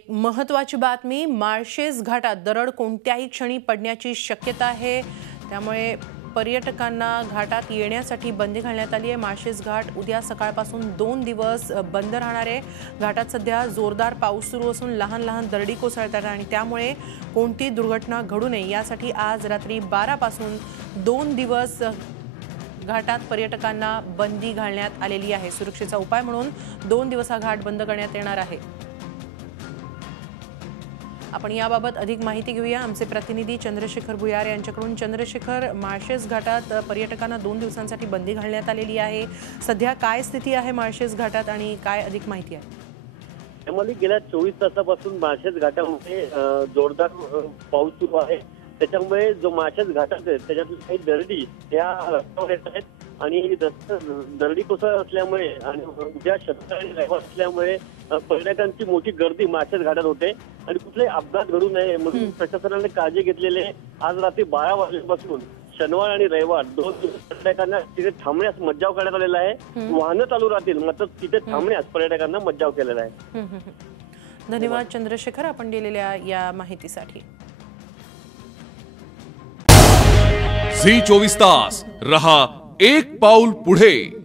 महत्त्वाची बातमी, माळशेज घाटात दरड कोणत्याही क्षणी पडण्याची शक्यता आहे। त्यामुळे पर्यटकांना घाटात येण्यासाठी बंदी घालण्यात आली आहे। माळशेज घाट उद्या सकाळपासून 2 दिवस बंद राहणार आहे। घाटात सध्या जोरदार पाऊस सुरू असून लहान लहान दरडी कोसळतात आणि त्यामुळे कोणती दुर्घटना घडू नये यासाठी आज रात्री 12 पासून 2 दिवस घाटात पर्यटकांना बंदी घालण्यात आलेली आहे। सुरक्षेचा उपाय म्हणून 2 दिवस हा घाट बंद करण्यात येणार आहे। आपण याबाबत अधिक माहिती घेऊया आमचे प्रतिनिधी चंद्रशेखर भुयार यांच्याकडून। चंद्रशेखर, माळशेज घाटात पर्यटकांना 2 दिवसांसाठी बंदी घालण्यात आलेली आहे। सध्या काय स्थिती आहे माळशेज घाटात आणि काय अधिक माहिती आहे? त्यामध्ये गेल्या 24 तासापासून माळशेज घाटामध्ये जोरदार पाऊस सुरू आहे। त्याच्यामुळे जो माळशेज घाटात आहे त्याच्यातल्या काही दरडी या रस्त्यावर येत आहेत आणि दरडी कोसळत असल्यामुळे आणि उद्या शनिवार आणि रविवार असल्यामुळे पर्यटकांची मोठी गर्दी माळशेज घाटात होते आणि कुठलेही अपघात घडू नये म्हणून प्रशासनाने काळजी घेतलेली आहे। आज रात्री 12 वाजल्यापासून शनिवार आणि रविवार 2 दिवस पर्यटकांना तिथे थांबण्यास मज्जाव करण्यात आलेला आहे। वाहनं चालू राहतील मात्र तिथे थांबण्यास पर्यटकांना मज्जाव केलेला आहे। धन्यवाद चंद्रशेखर, आपण दिलेल्या या माहितीसाठी। झी 24 तास रहा एक पाऊल पुढे।